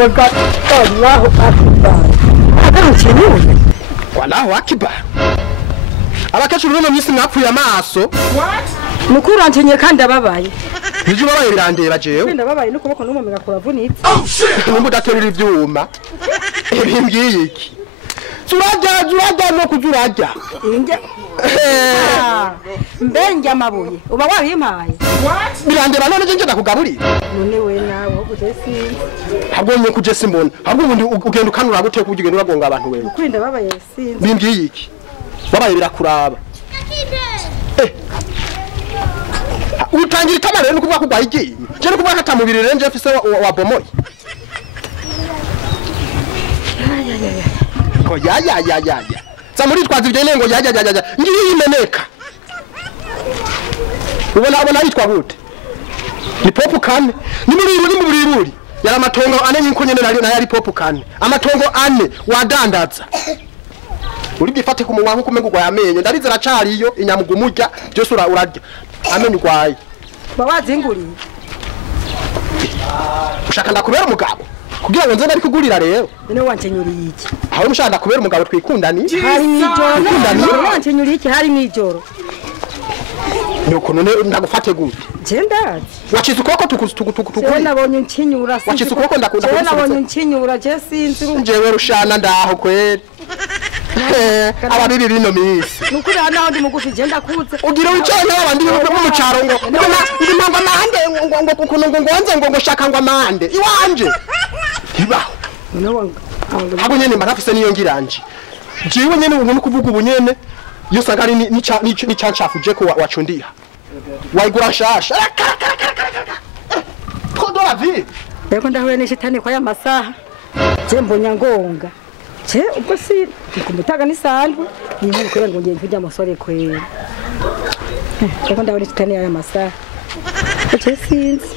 waka Allahu akbar baramucinyuye Allahu akbar abakecuru bino misi mwapfuye amaso mukuru ancenye kandi ababaye nije babaye birandeba jewe ndababaye n'ukuboko n'umumega kuravunitse numva udaterura ivyuma bimbwiye iki zurajya no kuzurajya inge mbenge amabuye uba wabimpaye birandeba none je ndakugaburira none we nawe ugese habonye kuje simbona ahubwo ubundi ugenda ukanura gute kugenda uragonga abantu wewe ukuri ndababaye sinzi bimbwiye iki babaye birakuraba utangira ikamara rero kuvuga ko gwahigiye je no kuvuga ko atamubiri rero nje afise wa bomoye ko ya zamuri twazi ibyo ngo ya ngiye imeneka ubona yitwa gute ni popu kane ni muri yara amatongo ane nyinko nyene na yari popu kane amatongo ane wadandaza uri bifate ku munwa nkuko mengo yamenye ndarize racariyo inyamugumurya byose urarya amenye gwaye bawazinguriye ushaka ndakubera umugabo kugira ngo nze ndari kugurira rero none wancenyuriye iki aho mushaka ndakubera umugabo twikundani hari mwijoro wancenyuriye iki hari mwijoro nuko none ndagufate gute je ndazi wachize ukoko tuku je nabonye nkinyura wachize ukoko ndakunda je nabonye nkinyura je sinzi njewe rushana ndaho kweli ababibi bino misi nukuri hano ndi mugufi je ndakuze ugira ucane abandi mu cyaro ngo ndimanga amande ngo ngonze ngo shaka ngo amande iwanje ibaho habo nyene marafise niyo ngiranje jiwe nyene umuntu kuvuga ubunyene yo sagari ni canchafuje ko wacundiha wayigura shasha todo la vie yego ndahuye n'ishitani kwa ya masaha je mbonya ngonga je ubwo si kumutaga nisanzwe niho ukora ngo ngiye kujya amasore kwera yego ndahuye n'ishitani ya masaha je sinzi